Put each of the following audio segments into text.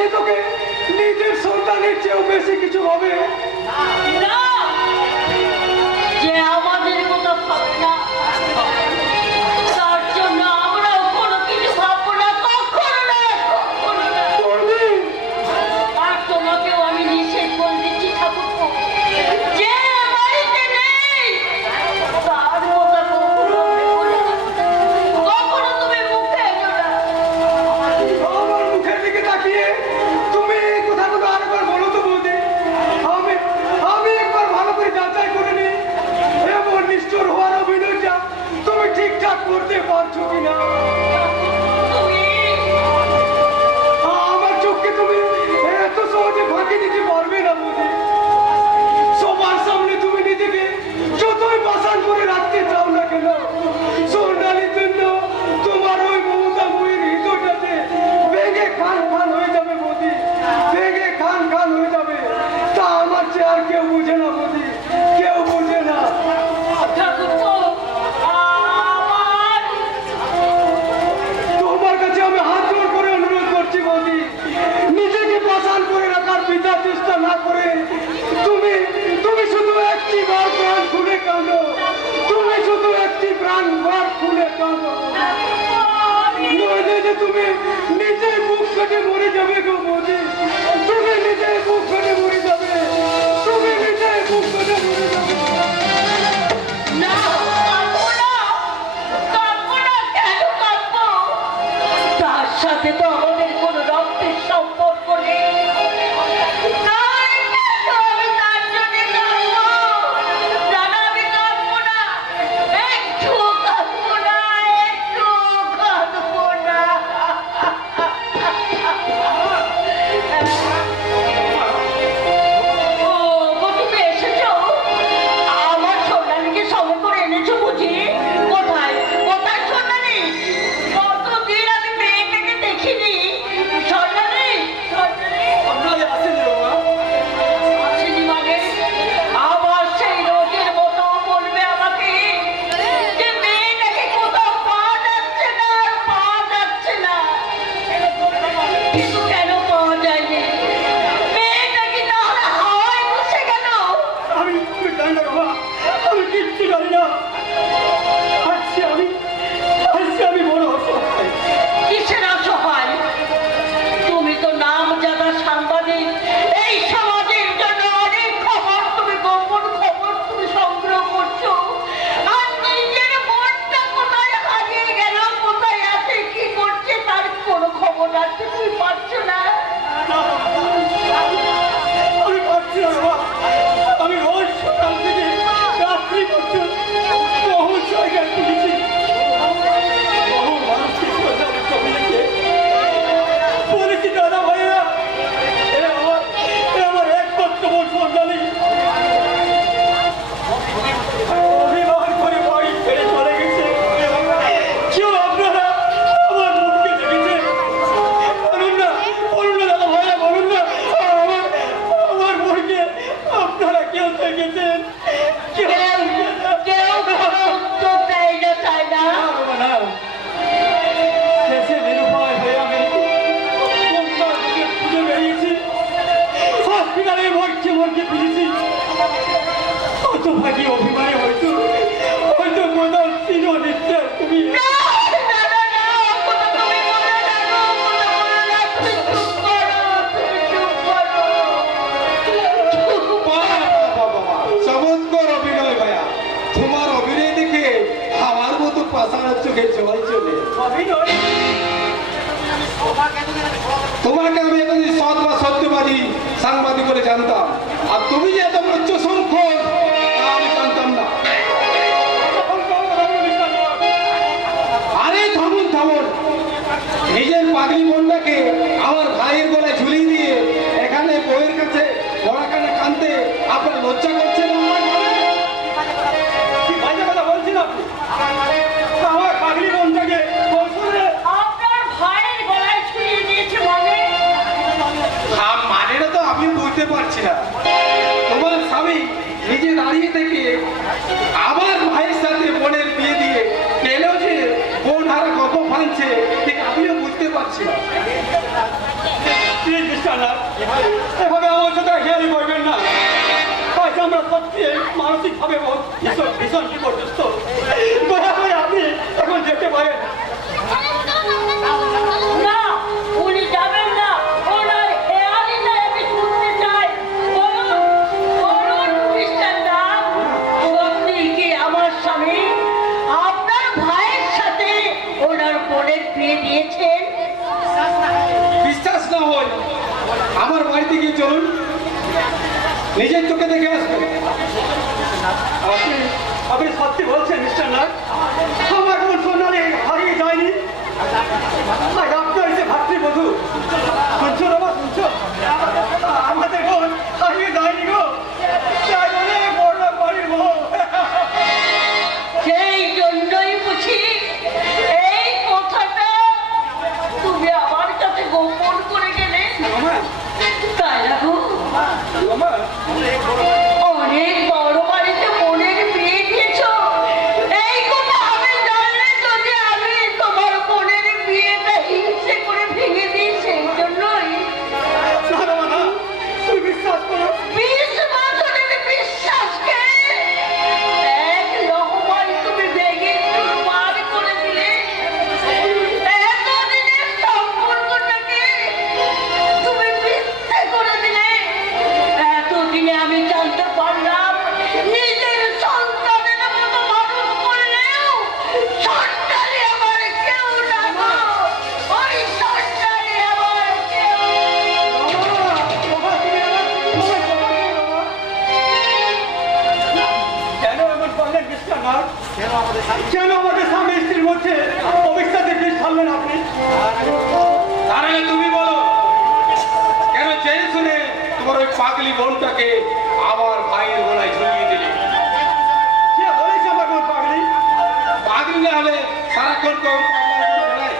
যে তোকে নিজের সন্তানের চেয়েও বেশি কিছু হবে না, যে আমাদের কথা ভাবে না তার জন্য আমরাও কোনো কিছু ভাববো না, কখনো না, কখনো না। আর তোমাকেও আমি নিষেধ করে দিচ্ছি ঠাকুরপো, যে বাড়িতে নেই তার কথা কখনো তুমি মুখে এনো না। আমার মুখের দিকে তাকিয়ে তুমি এই কথাগুলো আরেকবার বলো তো বৌদি। আমি একবার ভালো করে যাচাই করে নি এমন নিষ্ঠুর হওয়ার অভিনয়টা তুমি ঠিকঠাক করতে পারছো কিনা। আমার চোখকে তুমি এত সহজে ফাঁকি দিতে পারবে না বৌদি। সবার সামনে তুমি নিজেকে যতই বাসান করে রাখতে চাও না কেন, সোনালির জন্য তোমার ওই মমতাময়ীর হৃদয়টাতে ভেঙে খান খান হয়ে যাবে বৌদি, ভেঙে খান খান হয়ে যাবে। তা আমার চেয়ে আর কেউ বুঝে না বৌদি, কেউ বুঝে না। তোমার কাছে আমি হাত জোড় করে অনুরোধ করছি বৌদি, নিজেকে বাসান করে রাখার পিতা চেষ্টা না করে তুমি তুমি শুধু একটি বার প্রাণ খুলে কাঁদো, তুমি শুধু একটি প্রাণ বার খুলে কাঁদো, নইলে যে তুমি নিজে মুখ কেটে মরে যাবে গো বৌদি, তুমি নিজে মুখ কেটে মরে যাবে, তুমি নিজে মুখ কেটে মরে যাবে। না, কাঁদবো না, কাঁদবো না, কেন কাঁদবো? তার সাথে তো আমাদের কোনো রক্তের সম্পর্ক নেই। তাই কেন আমি তার জন্যে কাঁদবো? জানো আমি কাঁদবো না, একটুও কাঁদবো না, একটুও কাঁদবো না। ও গো, তুমি এসেছো? আমার সোনালীকে সঙ্গে করে এনেছো বুঝি? কোথায় কোথায় সোনালী? কতদিন আমি মেয়েটাকে দেখিনি। সোনালী, সোনালী আসেনি মানে? আবার সেই রোজের মতো বলবে আমাকে যে মেয়েটাকে কোথাও পাওয়া যাচ্ছে না, পাওয়া যাচ্ছে না। কিন্তু কেন পাওয়া যায়নি? মেয়েটা কি তাহলে হাওয়ায় বসে গেল? আমি জানি না বাবা, আমি কিচ্ছু জানি না। আজকে আমি বড় অসহায়। কিসের অসহায়? তুমি তো নামজাদা সাংবাদিক, এই সমাজের জন্য অনেক খবর তুমি, গোপন খবর তুমি সংগ্রহ করছো। আর নিজের মনটা কোথায় হারিয়ে গেল, কোথায় আছে, কি করছে তার কোনো খবর রাখতে তুমি পারছো না। আমি পারছি না বাবা, আমি রোজ সকাল থেকে রাত্রি পর্যন্ত বহু জায়গায় খুঁজেছি, বহু মানুষকে ছবি লিখে বলেছি দাদা ভাইয়া এ আমার একমাত্র বোন সোনালী অভিমান করে বাড়ি ছেড়ে চলে গেছে। কেউ আপনারা আমার মুখকে দেখেছেন? বলুন না, বলুন না দাদা ভাইয়া, বলুন না আমার বোনকে আপনারা কেউ দেখেছেন? কেউ কেউ কোনো উত্তর দেয় না, তাই না? না, শেষে নিরুপায় হয়ে আমি খুঁজে বেরিয়েছি, হসপিটালে মরছে খুঁজেছি। কত ভাগি অভিমানে হয়তো কোথাও ছিল নিশ্চয় তুমি। না, না, না, না, কোনো তুমি বলো না, কোনো বলো না, তুমি চুপ করো, তুমি চুপ করো। চমৎকার অভিনয় ভাইয়া, তোমার অভিনয় দেখে আমার মতো পাশার চোখে জল চলে। তোমাকে আমি এতদিন সৎ বা সত্যবাদী সাংবাদিক বলে জানতাম, আর তুমি যে এত উচ্চ সংখ্যক তা আমি জানতাম না। আরে থামুন থামুন, নিজের পাগলি বোনটাকে আমার ভাইয়ের গলায় ঝুলিয়ে দিয়ে এখানে বইয়ের কাছে বড়াখানে কানতে আপনার লজ্জা করছে না? কি বাজে কথা বলছেন আপনি? আমার পাগলি বোনটাকে আপনার ভাইয়ের গলায় ছুঁয়ে দিয়েছে মানে? মানেটা তো আমি বুঝতে পারছি না। তোমার স্বামী নিজে দাঁড়িয়ে থেকে আবার ভাইয়ের সাথে বোনের বিয়ে দিয়ে পেলেও যে বোন হারা গপ ফানছে ঠিক আমিও বুঝতে পারছি না। এভাবে আমার সাথে হেয়ালি করবেন না। হয়তো আমরা সত্যি মানসিকভাবে ভীষণ বিপর্যস্ত। দয়া করে আপনি এখন যেতে পারেন। না, উনি যাবেন না। ওনার হেয়ালিটা আমি শুনতে চাই। বলুন, বলুন মিস্টার নাগ, সত্যি কি আমার স্বামী আপনার ভাইয়ের সাথে ওনার বোনের বিয়ে দিয়েছেন? বিশ্বাস না হয় আমার বাড়িতে গিয়ে চলুন, নিজের চোখে দেখে আসবেন। আপনি সত্যি বলছেন মিস্টার নাগ? আমার বোন সোনালি হারিয়ে যায়নি? আর আপনার যে ভাতৃবধূ, শুনছো বাবা, শুনছো? আমাদের বোন হারিয়ে যায়নি গো। তাই অনেক বড় বাড়ির বউ। সেই জন্যই বুঝি এই কথাটা তুমি আমার কাছে গোপন করে গেলে, তাই না গো? অনেক বড় বাড়িতে বোনের বিয়ে দিয়েছ। এই কথা আমি জানলে যদি আমি তোমার বোনের বিয়েটা হিংসে করে ভেঙে দিই, সেই জন্যই। না বাবা না, তুই বিশ্বাস করো। 20 বছরের বিশ্বাসকে এক লহমায় তুমি ভেঙে চুরমার করে দিলে। এতদিনের সম্পর্কটাকে তুমি মিথ্যে করে দিলে। এতদিনে আমি জানতে পারলাম নিজের সন্তানের মতো মানুষ করলেও সন্তানই আমার কেউ না গো। ওই সন্তানই আমার কেউ। কেন এমন করলেন মিস্টার নাগ? কেন আমাদের স্বামী স্ত্রীর মধ্যে অবিশ্বাসের বীজ ফেললেন আপনি? তার আগে তুমি বলো, কেন জেনে শুনে তোমার ওই পাগলি বোনটাকে আমার ভাইয়ের গলায় ঝুলিয়ে দিলে? কে বলেছে আমার বোন পাগলি? পাগলি না হলে সারাক্ষণ কম বলাই,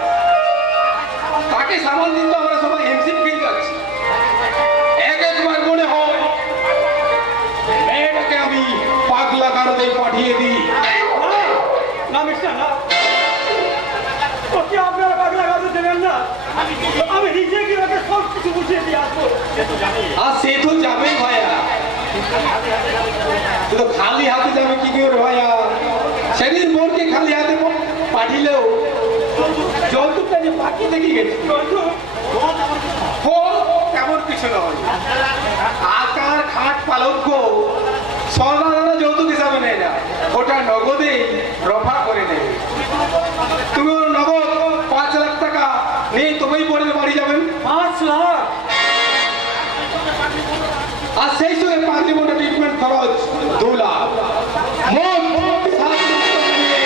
তাকে সামাল দিতে আমরা সবাই হিমশিম খেয়ে যাচ্ছি। একবার মনে হয় মেয়েটাকে আমি পাগলা কারণে পাঠিয়ে দিই। না মিস্টার না, ওকে আপনারা পাগলা গাছে দেবেন না। আমি নিজে গিয়ে ওকে সব কিছু বুঝিয়ে দিয়ে আসবো। আর সে তো যাবেই ভাইয়া, তো খালি হাতে যাবে কি করে ভাইয়া? সেদিন বোনকে খালি হাতে পাঠিলেও যৌতুকটা যে বাকি থেকে গেছে। তেমন কিছু নয়, আকার খাট পালঙ্ক সর্বাধারা যৌতুক হিসাবে নেয় না, ওটা নগদেই রফা করে নেবে। তুমি ওর নগদ 5 লাখ টাকা নিয়ে তুমি বোনের বাড়ি যাবেন। 5 লাখ? আর সেই সঙ্গে পাগলি বোনের ট্রিটমেন্ট খরচ 2 লাখ। মোট 7 লাখ টাকা নিয়ে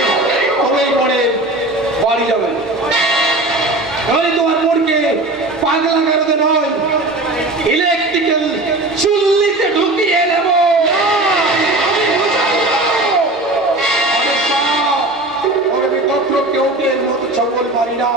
তুমি বোনের বাড়ি যাবেন। নইলে তোমার বোনকে পাগলা কারণে নয়, ইলেকট্রিক্যাল চুল্লিতে ঢুকিয়ে নেব। আমি গোত্র কেউ মতো সকল মারি না।